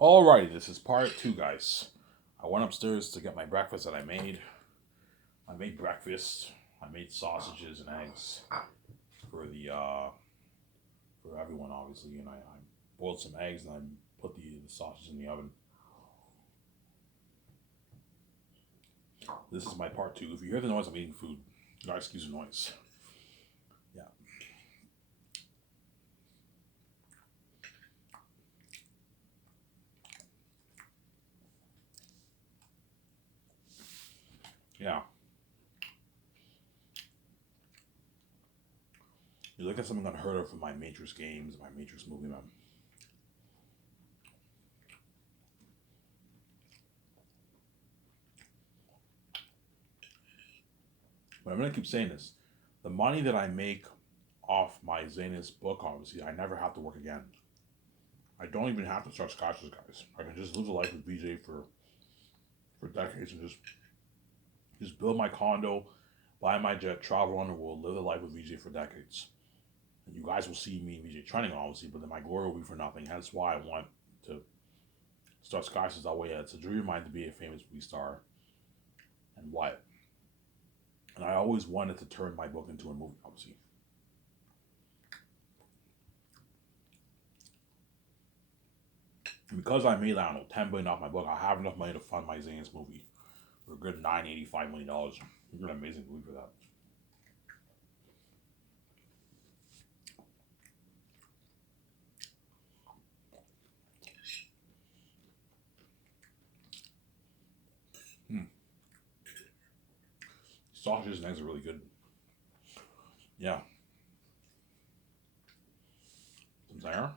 Alrighty, this is part two, guys. I went upstairs to get my breakfast that I made. I made breakfast. I made sausages and eggs for the for everyone, obviously, and I boiled some eggs and I put the sausage in the oven. This is my part two. If you hear the noise, I'm eating food. No, excuse the noise. Yeah, yeah. You look at something unheard of from my Matrix games, my Matrix movie, man. But I'm gonna keep saying this: the money that I make off my Zanus book, obviously, I never have to work again. I don't even have to start scotches, guys. I can just live a life with VJ for decades and just build my condo, buy my jet, travel around the world, live the life with VJ for decades. And you guys will see me and VJ trending, obviously, but then my glory will be for nothing. Hence why I want to start scotches that way. It's a dream of mine to be a famous movie star and what. And I always wanted to turn my book into a movie, obviously. And because I made, I don't know, $10 billion off my book, I have enough money to fund my Zane's movie for a good $985 million. You're an amazing movie for that. Hmm. Sausages and eggs are really good. Yeah. Some there.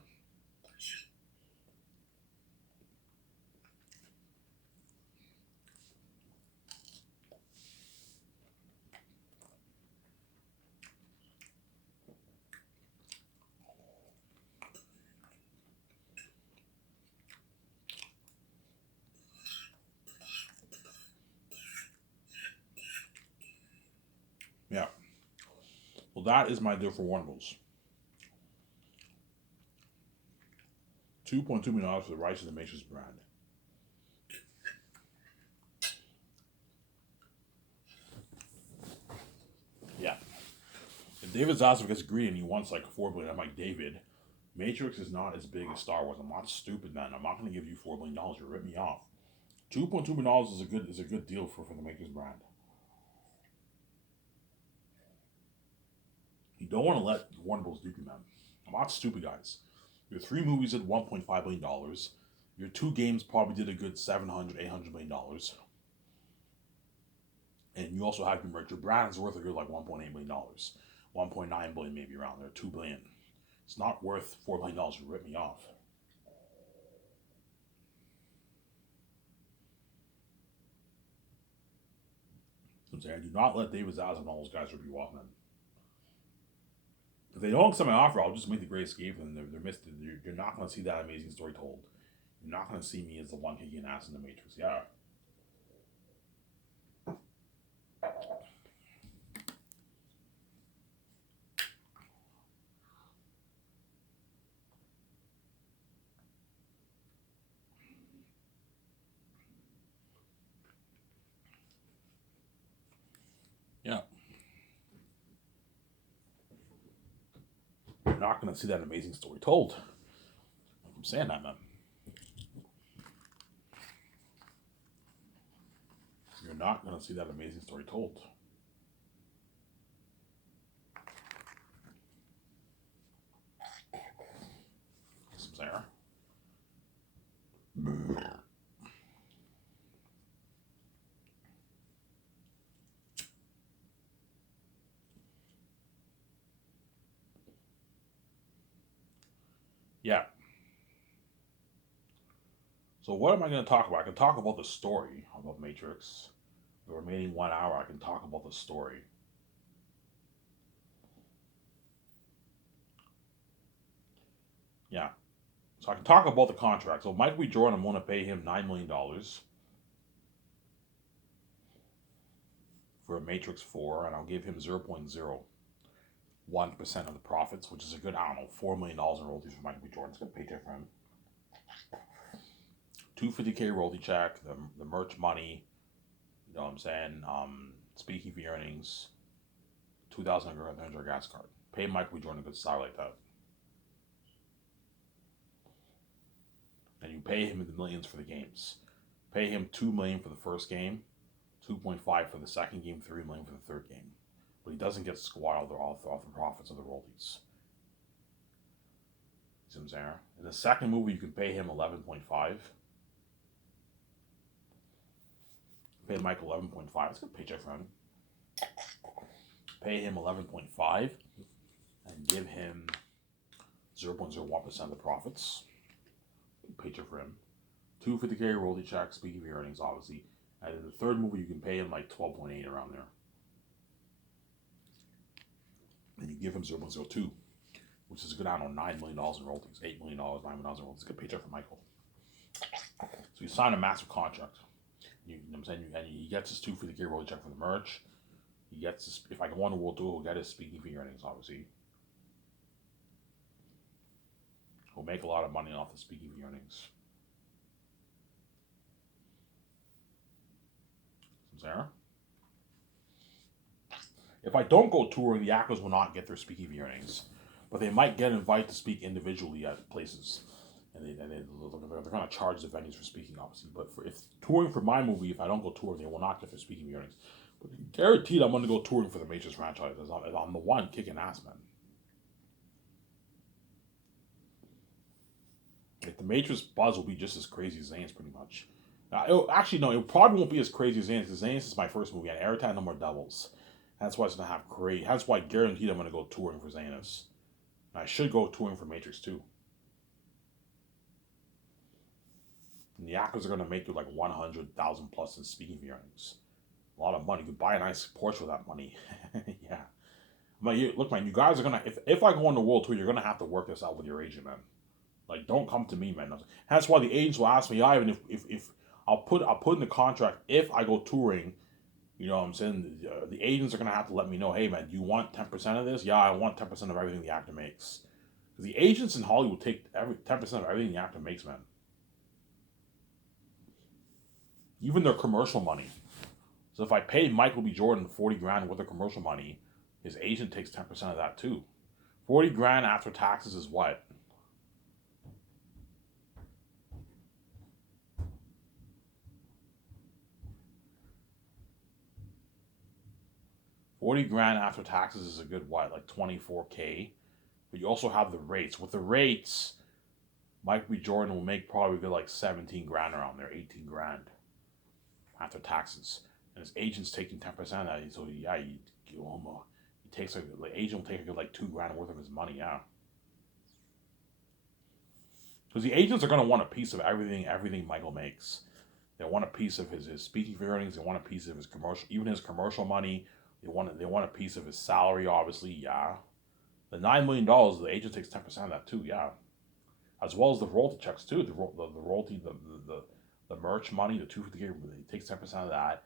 Yeah. Well, that is my deal for Warner Bros. $2.2 million for the rights to the Matrix brand. Yeah. If David Zaslav gets greedy and he wants like $4 billion, I'm like, David, Matrix is not as big as Star Wars. I'm not stupid, man. I'm not going to give you $4 billion. You rip me off. $2.2 million is a good deal for the Matrix brand. You don't want to let Warner Bros. Dupe you, man. I'm not stupid, guys. Your three movies did $1.5 billion. Your two games probably did a good 700, $800 million. And you also have your brand is worth a good like $1.8 billion, 1.9 billion maybe around there, 2 billion. It's not worth $4 billion to rip me off. I'm saying, do not let David Zaslav and all those guys rip you off, man. If they don't accept my offer, I'll just make the Great Escape, and they're missed. You're not going to see that amazing story told. You're not going to see me as the one kicking ass in the Matrix. Yeah, yeah. You're not going to see that amazing story told. I'm saying that, man. You're not going to see that amazing story told. Some Sarah. Yeah. So what am I going to talk about? I can talk about the story about Matrix. The remaining 1 hour, I can talk about the story. Yeah. So I can talk about the contract. So Michael B. Jordan, I'm going to pay him $9 million for a Matrix 4, and I'll give him 0.01% of the profits, which is a good, I don't know, $4 million in royalties for Michael B. Jordan. It's a good paycheck for him. $250K royalty check, the merch money, you know what I'm saying? Speaking fee earnings, 2,300 gas card. Pay Michael B. Jordan a good salary like that. And you pay him in the millions for the games. Pay him $2 million for the first game, 2.5 for the second game, 3 million for the third game. But he doesn't get squat off the profits of the royalties. See what I'm saying? In the second movie, you can pay him 11.5. Pay Michael 11.5. It's a good paycheck for him. Pay him 11.5 and give him 0.01% of the profits. Good paycheck for him. $250K royalty check, speaking of your earnings, obviously. And in the third movie, you can pay him like 12.8 around there. And you give him 0.02, which is a good, I don't know, $9 million in royalties, $8 million, $9 million in royalties. It's a good paycheck for Michael. So you sign a massive contract. You know what I'm saying? And he gets his $250K royalty check for the merch. He gets his, if I can win the world tour, he'll get his speaking fee earnings, obviously. He'll make a lot of money off the speaking fee earnings. Sarah? If I don't go touring, the actors will not get their speaking fee earnings, but they might get invited to speak individually at places, and they're going to charge the venues for speaking, obviously. But if touring for my movie, if I don't go touring, they will not get their speaking fee earnings. But guaranteed, I'm going to go touring for the Matrix franchise. I'm the one kicking ass, man. Like, the Matrix buzz will be just as crazy as Zane's, pretty much. It probably won't be as crazy as Zane's, because Zane's is my first movie, and Airtime No More Devils. That's why it's going to have great. That's why guaranteed I'm going to go touring for Zanus. And I should go touring for Matrix too. And the actors are going to make you like 100,000 plus in speaking fee earnings. A lot of money. You could buy a nice Porsche with that money. Yeah. But look, man, you guys are going to, if I go on the world tour, you're going to have to work this out with your agent, man. Like, don't come to me, man. That's why the agents will ask me, yeah, even if I'll put in the contract, if I go touring, you know what I'm saying, the agents are going to have to let me know, hey, man, do you want 10% of this? Yeah, I want 10% of everything the actor makes. Because the agents in Hollywood take 10% of everything the actor makes, man. Even their commercial money. So if I pay Michael B. Jordan 40 grand worth of commercial money, his agent takes 10% of that too. 40 grand after taxes is what? $40 grand after taxes is a good what, like 24K. But you also have the rates. With the rates, Michael B. Jordan will make probably good like 17 grand around there, 18 grand after taxes. And his agent's taking 10% of that. So yeah, he takes agent will take a good like 2 grand worth of his money, yeah. Because the agents are gonna want a piece of everything Michael makes. They want a piece of his speaking fee earnings. They want a piece of his commercial, even his commercial money. They want a piece of his salary, obviously, yeah. The $9 million, the agent takes 10% of that too, yeah. As well as the royalty checks too. The royalty, the merch money, the $250K, he takes 10% of that,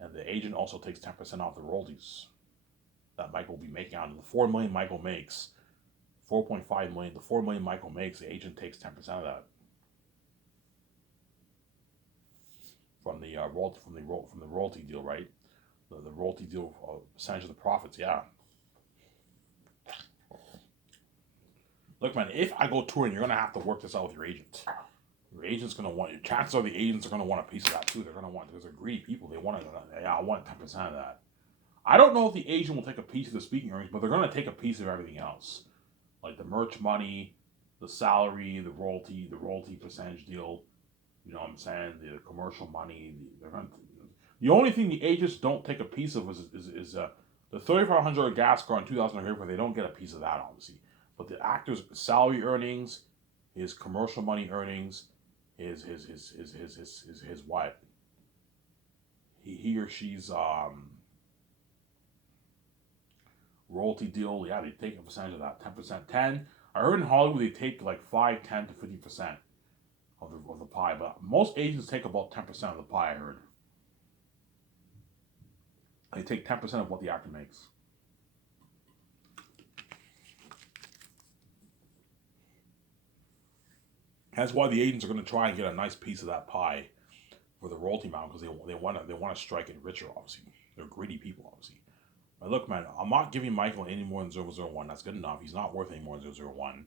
and the agent also takes 10% off the royalties that Michael will be making out of the $4 million Michael makes. 4.5 million, the $4 million Michael makes, the agent takes 10% of that from the royalty deal, right? The royalty deal percentage of the profits, yeah. Look, man, if I go touring, you're gonna have to work this out with your agent. Your agent's gonna want. Chances are the agents are gonna want a piece of that too. They're gonna want, because they're greedy people. They want it. Yeah, I want 10% of that. I don't know if the agent will take a piece of the speaking earnings, but they're gonna take a piece of everything else, like the merch money, the salary, the royalty percentage deal. You know what I'm saying? The commercial money. The only thing the agents don't take a piece of is the $3,500 gas car in 2000. They don't get a piece of that, obviously. But the actor's salary earnings, his commercial money earnings, his what? He or she's royalty deal. Yeah, they take a percentage of that. 10%, 10. I heard in Hollywood they take like 5, 10 to 50% of the pie, but most agents take about 10% of the pie. I heard. They take 10% of what the actor makes. That's why the agents are going to try and get a nice piece of that pie for the royalty amount because they want to strike it richer. Obviously, they're greedy people. Obviously, but look, man, I'm not giving Michael any more than 001. That's good enough. He's not worth any more than 001.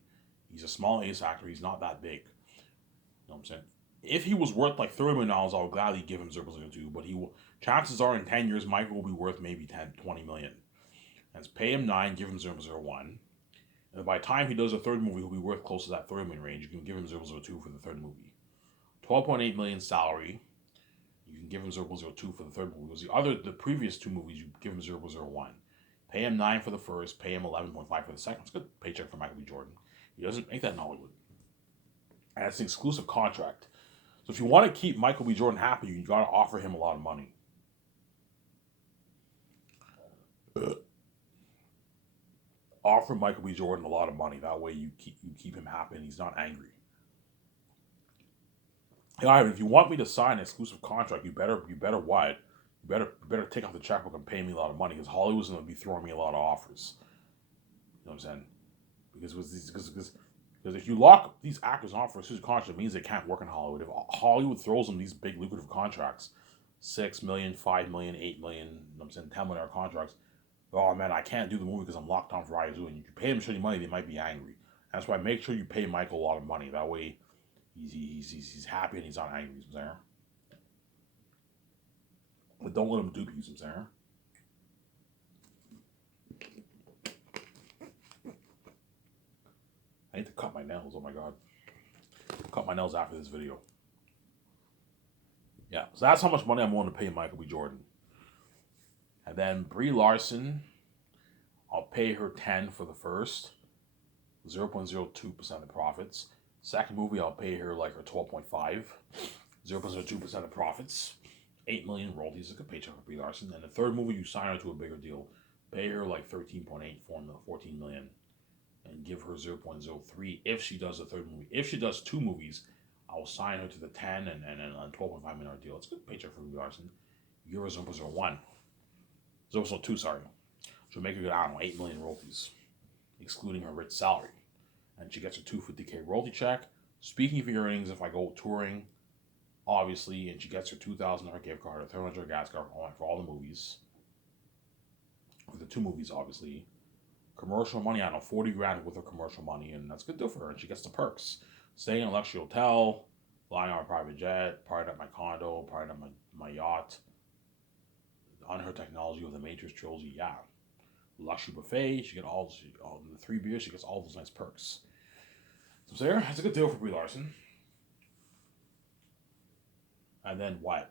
He's a small ace actor. He's not that big. You know what I'm saying? If he was worth like $30 million, I would gladly give him 002. But he will. Chances are in 10 years, Michael will be worth maybe 10, 20 million. Let's pay him 9, give him 001. And by the time he does a third movie, he'll be worth close to that 30 million range. You can give him 002 for the third movie. 12.8 million salary. You can give him 002 for the third movie. Because the previous two movies, you give him 001. Pay him 9 for the first, pay him 11.5 for the second. It's a good paycheck for Michael B. Jordan. He doesn't make that in Hollywood. And it's an exclusive contract. So if you want to keep Michael B. Jordan happy, you got to offer him a lot of money. Offer Michael B. Jordan a lot of money. That way you keep him happy and he's not angry. Hey, Ivan, if you want me to sign an exclusive contract, you better what? You better take out the checkbook and pay me a lot of money because Hollywood's going to be throwing me a lot of offers. You know what I'm saying? Because if you lock these actors on for a exclusive contract, it means they can't work in Hollywood. If Hollywood throws them these big lucrative contracts, 6 million, 5 million, 8 million, you know what I'm saying, $10 million contracts, oh man, I can't do the movie because I'm locked on for ISU. And if you pay them shitty money, they might be angry. That's why make sure you pay Michael a lot of money. That way he's happy and he's not angry. You know what I'm saying? But don't let him dupe you. You know what I'm saying? I need to cut my nails. Oh my god. Cut my nails after this video. Yeah, so that's how much money I'm willing to pay Michael B. Jordan. And then Brie Larson, I'll pay her 10 for the first, 0.02% of profits. Second movie, I'll pay her like her 12.5, 0.02% of profits. 8 million royalties is a good paycheck for Brie Larson. And the third movie, you sign her to a bigger deal. Pay her like 13.8, 14 million. And give her 0.03 if she does the third movie. If she does 2 movies, I'll sign her to the 10 and a $12.5 million deal. It's a good paycheck for Brie Larson. You give her 0.01. 0.02, sorry. She'll make a good, I don't know, 8 million royalties, excluding her rich salary. And she gets a $250K royalty check. Speaking of earnings, if I go touring, obviously, and she gets her $2,000 gift card, a $300 gas card for all the movies. For the 2 movies, obviously. Commercial money, I don't know, 40 grand worth of commercial money, and that's a good deal for her. And she gets the perks. Staying in a luxury hotel, flying on a private jet, partying at my condo, partying at my yacht. On her technology with the Matrix trilogy, yeah. Luxury buffet, she get all the 3 beers, she gets all those nice perks. So there, that's a good deal for Brie Larson. And then what?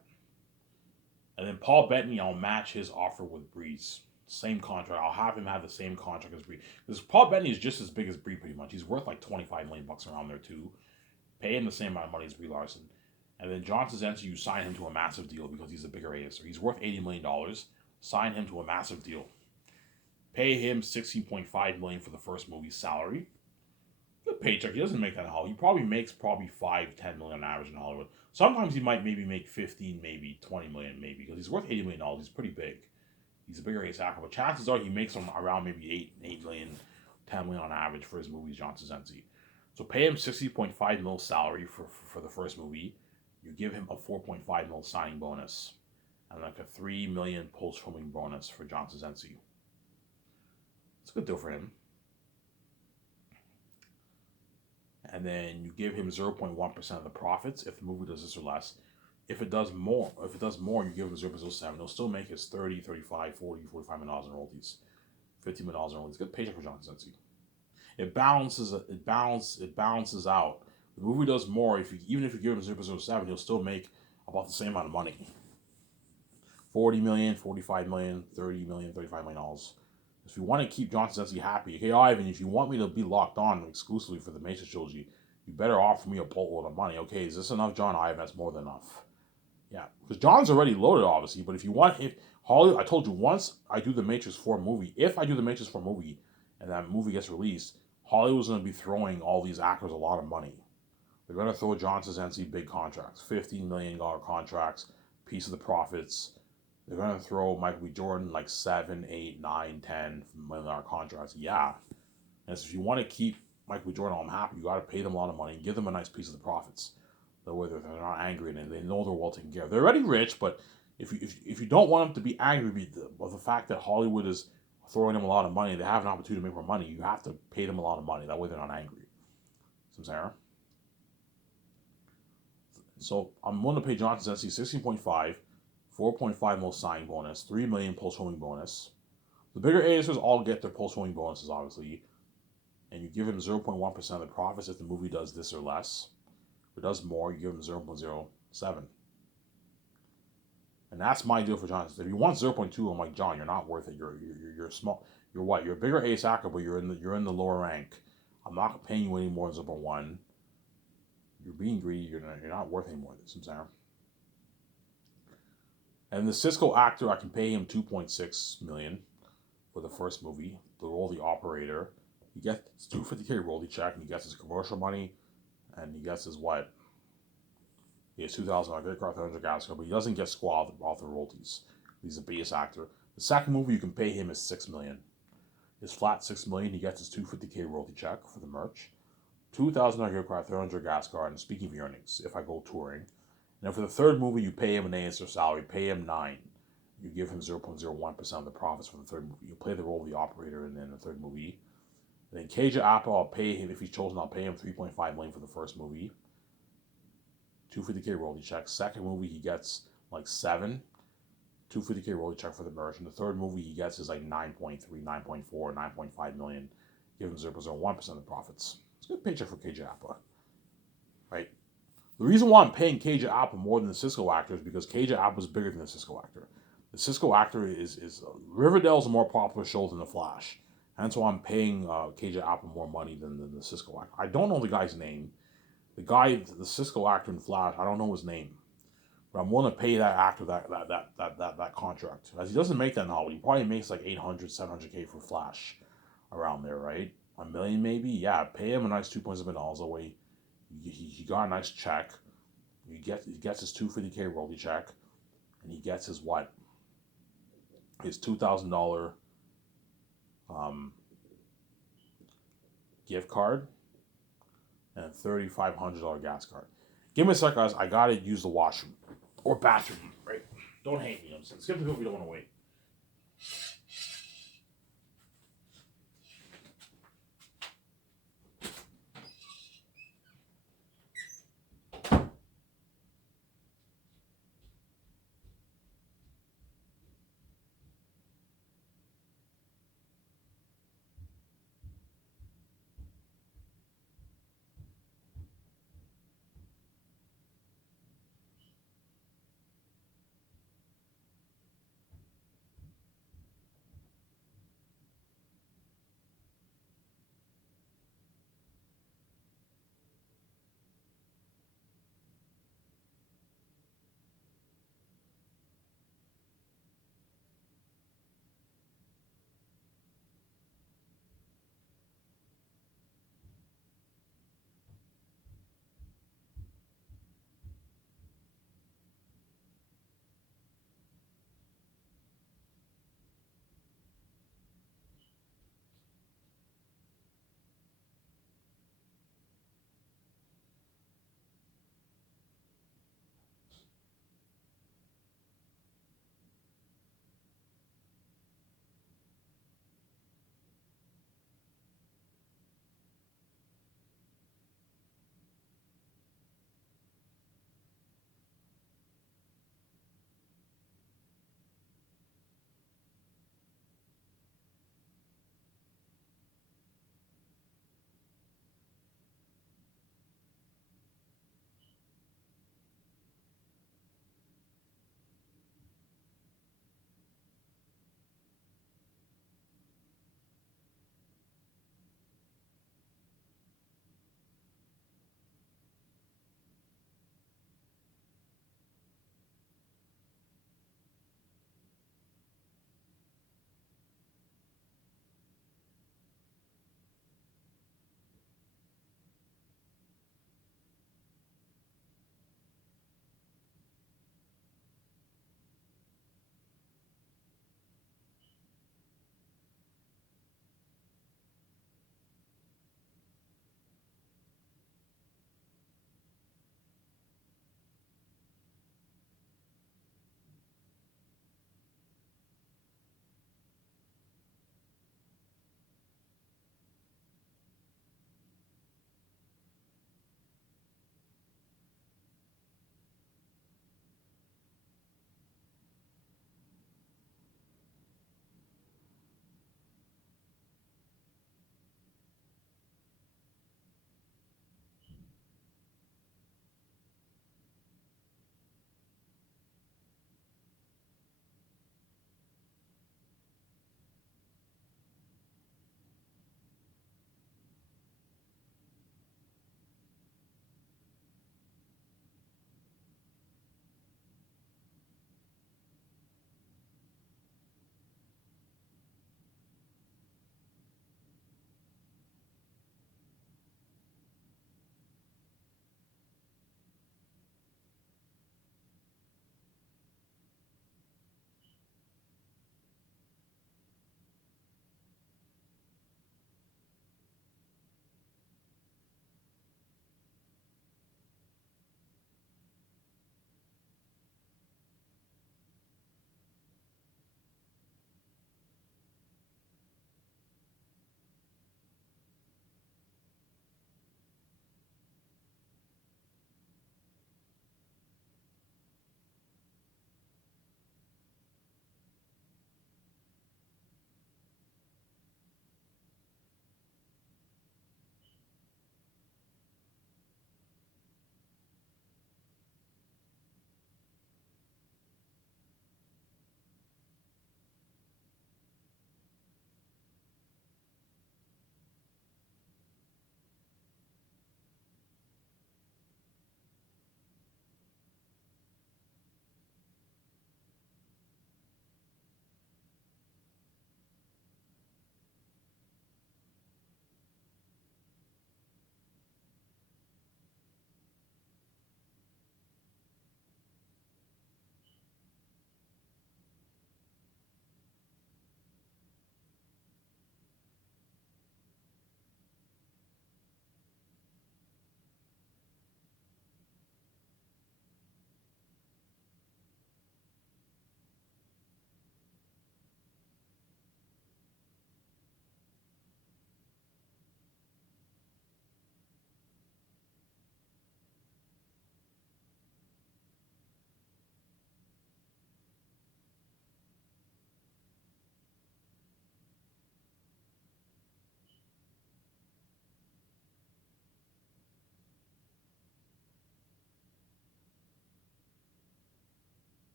And then Paul Bettany, I'll match his offer with Brie's. Same contract. I'll have him have the same contract as Brie. Because Paul Bettany is just as big as Brie pretty much. He's worth like 25 million bucks around there too. Pay him the same amount of money as Brie Larson. And then John Costanza, you sign him to a massive deal because he's a bigger A-lister. He's worth $80 million. Sign him to a massive deal. Pay him $16.5 million for the first movie's salary. Good paycheck. He doesn't make that in Hollywood. He probably makes 5-10 million on average in Hollywood. Sometimes he might maybe make 15, maybe 20 million, maybe because he's worth $80 million. He's pretty big. He's a bigger ace actor, but chances are he makes around maybe 8 million, 10 million on average for his movies, John Costanza. So pay him $60.5 million salary for the first movie. You give him a $4.5 million signing bonus and like a $3 million post-filming bonus for John Costanza. It's a good deal for him. And then you give him 0.1% of the profits if the movie does this or less. If it does more, you give him 0.07. He'll still make his 30, 35, 40, 45 million dollars in royalties. $50 million in royalties. Good paycheck for John Costanza. It balances out. The movie does more. Even if you give him 0.07, he'll still make about the same amount of money. 40 million, 45 million, 30 million, $35 million. If you want to keep John Costanza happy, hey Ivan, if you want me to be locked on exclusively for the Matrix trilogy, you better offer me a boatload of money. Okay, is this enough, John? Ivan, that's more than enough. Yeah, because John's already loaded, obviously. But if Hollywood, I told you once I do the Matrix 4 movie, if I do the Matrix 4 movie, and that movie gets released, Hollywood's going to be throwing all these actors a lot of money. They're going to throw John Costanza big contracts, $15 million contracts, piece of the profits. They're going to throw Michael B. Jordan like $7, $8, $9, $10 million contracts. Yeah. And so if you want to keep Michael B. Jordan, I'm happy. You got to pay them a lot of money, give them a nice piece of the profits. That way they're not angry and they know they're well taken care of. They're already rich, but if you don't want them to be angry with the fact that Hollywood is throwing them a lot of money, they have an opportunity to make more money. You have to pay them a lot of money. That way they're not angry. Sarah. So I'm willing to pay Jonathan Sensi 16.5, 4.5 mil signing bonus, 3 million post filming bonus. The bigger A-listers all get their post filming bonuses, obviously, and you give him 0.1% of the profits if the movie does this or less. If it does more, you give him 0.07. And that's my deal for Jonathan. If you want 0.2, I'm like, John, you're not worth it. You're small. You're what? You're a bigger ace actor, but you're in the lower rank. I'm not paying you any more than 0.1. You're being greedy. You're not worth any more than this. I'm saying. And the Cisco actor, I can pay him 2.6 million for the first movie, the role of the operator. He gets $250K royalty check, and he gets his commercial money, and he gets his what? He has $2,000 credit card, $300 gas card, but he doesn't get squat off the royalties. He's a base actor. The second movie you can pay him is $6 million. His flat $6 million. He gets his $250K royalty check for the merch, $2,000 gift card, $300 gas card, and speaking of earnings, if I go touring. And then for the third movie, you pay him an A-lister salary, pay him $9. You give him 0.01% of the profits for the third movie. You play the role of the operator in the third movie. And then KJ Appa, I'll pay him, if he's chosen, I'll pay him $3.5 million for the first movie. $250K royalty check. Second movie, he gets like $7. $250K royalty check for the merch. And the third movie he gets is like 9.3, 9.4, 9.5 million. Give him 0.01% of the profits. It's a good paycheck for KJ Appa. Right? The reason why I'm paying KJ Appa more than the Cisco actor is because KJ Appa is bigger than the Cisco actor. The Cisco actor is Riverdale's a more popular show than The Flash. And so I'm paying KJ Appa more money than the Cisco actor. I don't know the guy's name. The Cisco actor in Flash, I don't know his name. But I'm willing to pay that actor that contract. As he doesn't make that in Hollywood. He probably makes like 800, 700K for Flash around there, right? $1 million maybe? Yeah, pay him a nice $2.7 million away. He got a nice check. He gets his $250K royalty check. And he gets his what? His $2,000 gift card and a $3,500 gas card. Give me a sec, guys. I gotta use the washroom or bathroom, right? Don't hate me. I'm saying skip the video if you don't want to wait.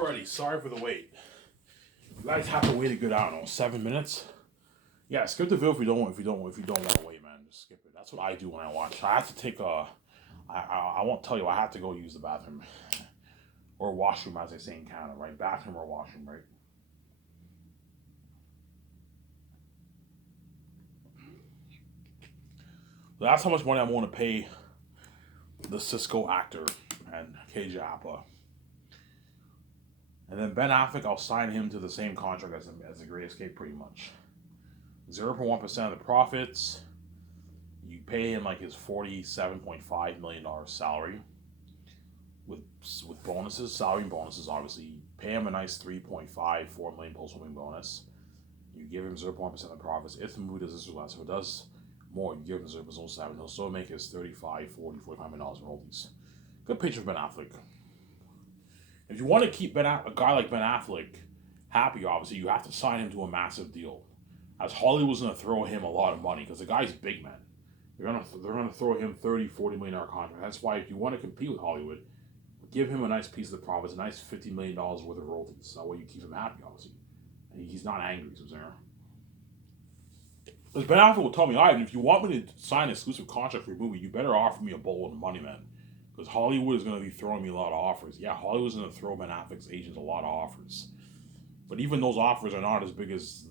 Alrighty, sorry for the wait. You guys have to wait a good, I don't know, 7 minutes. Yeah, skip the video if you don't want to wait, man. Just skip it. That's what I do when I watch. I have to take a. I won't tell you. I have to go use the bathroom or washroom, as they say in Canada, right? Bathroom or washroom, right? So that's how much money I'm willing to pay the Cisco actor and KJ Apa. And then Ben Affleck, I'll sign him to the same contract as the Great Escape, pretty much. 0.1% of the profits. You pay him like his $47.5 million salary with bonuses, salary and bonuses, obviously. You pay him a nice $3.54 million post-filming bonus. You give him 0.1% of the profits. If the movie does this or less, if it does more, you give him 0.07. He'll still make his $35, $40, $45 million in royalties. Good picture of Ben Affleck. If you want to keep a guy like Ben Affleck happy, obviously, you have to sign him to a massive deal. As Hollywood's going to throw him a lot of money, because the guy's big, man. They're gonna throw him $30-40 million contract. That's why if you want to compete with Hollywood, give him a nice piece of the profits, a nice $50 million worth of royalties. That way you keep him happy, obviously. And he's not angry, so there. Because Ben Affleck will tell me, Ivan, if you want me to sign an exclusive contract for your movie, you better offer me a boatload of money, man. Because Hollywood is going to be throwing me a lot of offers. Yeah, Hollywood's going to throw Ben Affleck's agents a lot of offers. But even those offers are not as big as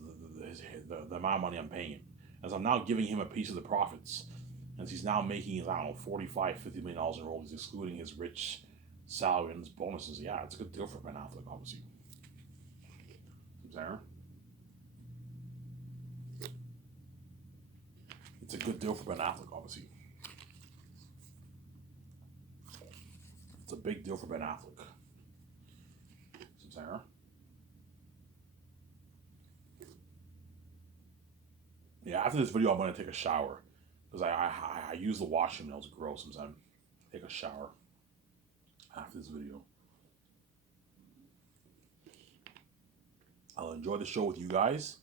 the amount of money I'm paying him. As I'm now giving him a piece of the profits. And he's now making, I don't know, $45-50 million in royalties, excluding his rich salary and his bonuses. Yeah, it's a good deal for Ben Affleck, obviously. There. It's a good deal for Ben Affleck, obviously. It's a big deal for Ben Affleck. Sarah. Yeah, after this video, I'm going to take a shower. Because I use the washroom, that was gross sometimes. Take a shower after this video. I'll enjoy the show with you guys.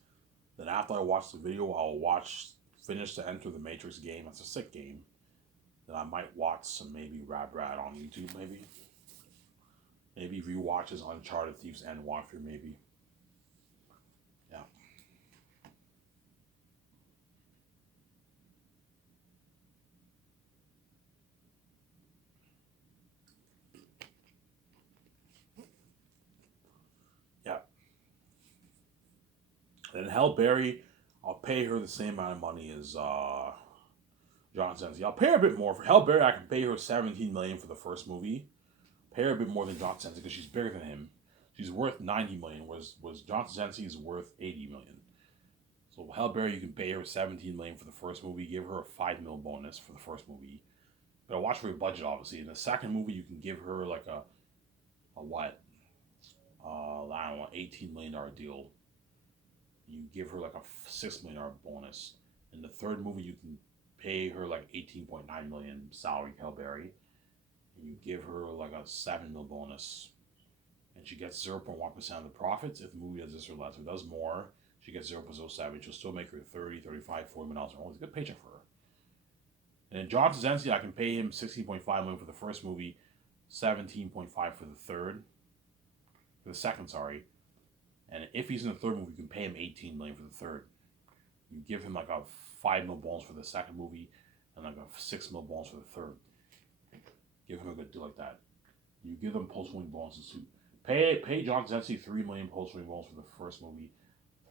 Then after I watch the video, I'll finish to Enter the Matrix game. That's a sick game. Then I might watch some maybe Rad on YouTube, maybe. Maybe rewatch his Uncharted Thief's End walkthrough, maybe. Yeah. Yeah. Then Halle Berry, I'll pay her the same amount of money as John Sensi. I'll pay her a bit more. For Halle Berry, I can pay her $17 million for the first movie. Pay her a bit more than John Sensi because she's bigger than him. She's worth $90 million, was John Sensi is worth $80 million. So Halle Berry, you can pay her $17 million for the first movie. Give her a $5 million bonus for the first movie. But watch for your budget, obviously. In the second movie, you can give her like a what? I don't know, $18 million deal. You give her like a $6 million bonus. In the third movie, you can pay her like $18.9 million salary, Halle Berry. And you give her like a $7 million bonus. And she gets 0.1% of the profits if the movie does this or less. If it does more, she gets 0.07. She'll still make her $30, $35, $40 million. It's a good paycheck for her. And then John Krasinski, I can pay him $16.5 million for the first movie, $17.5 for the second, sorry. And if he's in the third movie, you can pay him $18 million for the third. You give him like a $5 million bonus for the second movie, and like a $6 million bonus for the third. Give him a good deal like that. You give them post-movie bonuses too. Pay John Krasinski $3 million post-movie bonus for the first movie,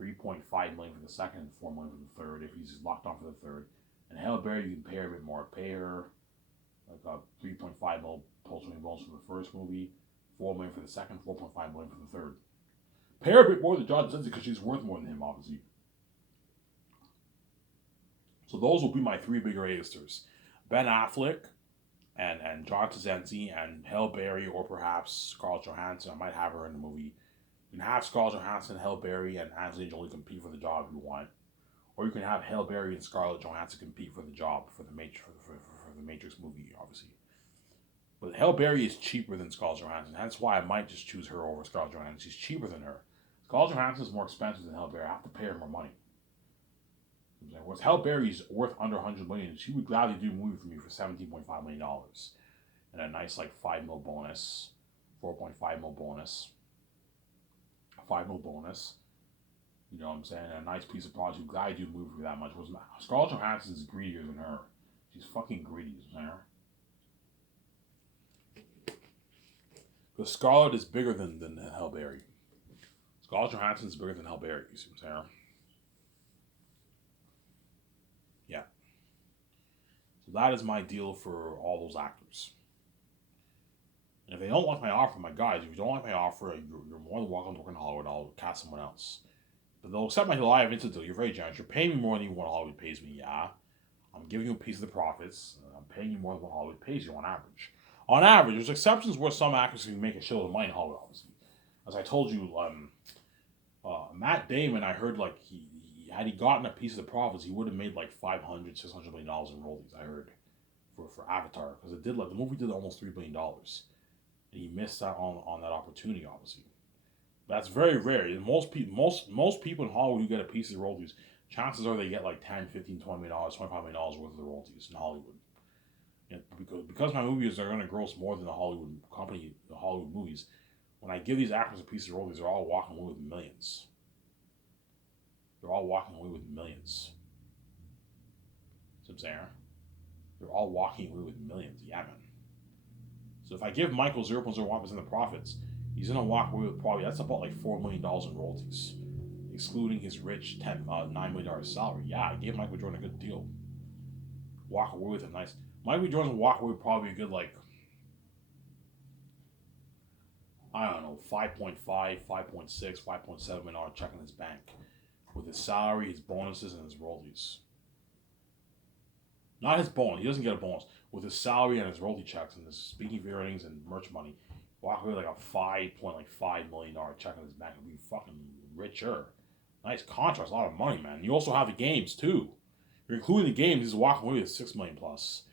$3.5 million for the second, and $4 million for the third if he's locked on for the third. And Halle Berry, you can pay her a bit more. Pay her like a $3.5 million post-movie bonus for the first movie, $4 million for the second, $4.5 million for the third. Pay her a bit more than John Krasinski because she's worth more than him, obviously. So those will be my three bigger A-listers. Ben Affleck and John Krasinski and Halle Berry, or perhaps Scarlett Johansson. I might have her in the movie. You can have Scarlett Johansson, Halle Berry, and Angelina Jolie compete for the job if you want. Or you can have Halle Berry and Scarlett Johansson compete for the job for the Matrix movie, obviously. But Halle Berry is cheaper than Scarlett Johansson. That's why I might just choose her over Scarlett Johansson. She's cheaper than her. Scarlett Johansson is more expensive than Halle Berry. I have to pay her more money. Whereas Halle Berry's worth under $100 million. She would gladly do a movie for me for $17.5 million. And a nice like $5 million bonus, $4.5 million bonus. 5 mil bonus. You know what I'm saying? A nice piece of product. I'm glad you moved for that much. Scarlett Johansson's greedier than her. She's fucking greedy, you know what I'm saying? Because Scarlett is bigger than Halle Berry. Scarlett Johansson is bigger than Halle Berry, you see what I'm saying? Yeah. So that is my deal for all those actors. And if they don't like my offer, my guys, if you don't like my offer, you're more than welcome to work in Hollywood. I'll cast someone else. But they'll accept my live instant deal. You're very generous. You're paying me more than what Hollywood pays me, yeah. I'm giving you a piece of the profits. I'm paying you more than what Hollywood pays you on average. On average, there's exceptions where some actors can make a shitload of money in Hollywood, obviously. As I told you, Matt Damon, I heard like had he gotten a piece of the profits, he would have made like $500, $600 million in royalties. I heard for Avatar, because it did like the movie did almost $3 billion, and he missed out on that opportunity. Obviously, that's very rare. Most people in Hollywood who get a piece of the royalties, chances are they get like $10, $15, $20 million, $25 million worth of the royalties in Hollywood. And because my movies are going to gross more than the Hollywood company, the Hollywood movies. When I give these actors a piece of royalties, they're all walking away with millions. They're all walking away with millions. See what I'm saying? They're all walking away with millions. Yeah, man. So if I give Michael 0.01% of the profits, he's going to walk away with probably, that's about like $4 million in royalties, excluding his rich $9 million salary. Yeah, I gave Michael Jordan a good deal. Walk away with a nice. Michael Jordan will walk away with probably a good, like, I don't know, 5.5, 5.6, 5.7 million dollar check in his bank with his salary, his bonuses, and his royalties. Not his bonus. He doesn't get a bonus. With his salary and his royalty checks and his speaking fee earnings and merch money, walk away like a $5.5 million check in his bank and be fucking richer. Nice contrast, a lot of money, man. You also have the games too. You're including the games. He's walking away with $6 million plus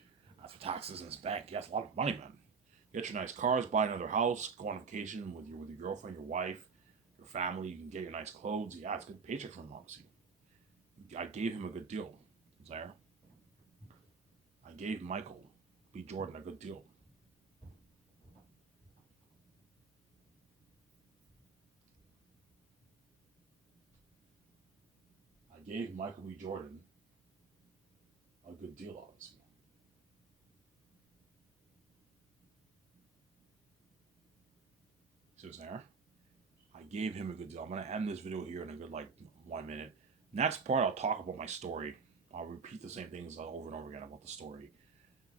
after taxes in his bank. Yeah, that's a lot of money, man. Get your nice cars, buy another house, go on vacation with your girlfriend, your wife, your family. You can get your nice clothes. Yeah, it's a good paycheck for him, obviously. I gave him a good deal. There. I gave Michael B. Jordan a good deal. I gave Michael B. Jordan a good deal, obviously. See what's there? I gave him a good deal. I'm going to end this video here in a good, 1 minute. Next part, I'll talk about my story. I'll repeat the same things over and over again about the story.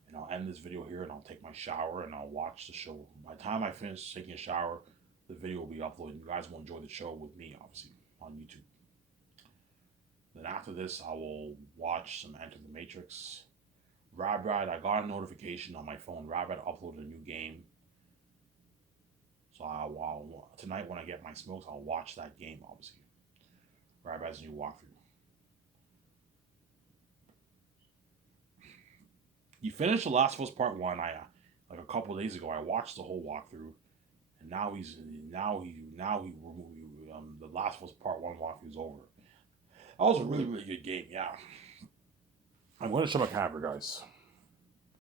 And I'll end this video here and I'll take my shower and I'll watch the show. By the time I finish taking a shower, the video will be uploaded. You guys will enjoy the show with me, obviously, on YouTube. Then after this, I will watch some Enter the Matrix. Rabrad, I got a notification on my phone. Rabrad uploaded a new game. So tonight when I get my smokes, I'll watch that game, obviously. Rabrad's new walkthrough. He finished The Last of Us Part 1. Like a couple of days ago, I watched the whole walkthrough. And now the Last of Us Part 1 walkthrough is over. That was a really, really good game, yeah. I'm going to show my camera, guys.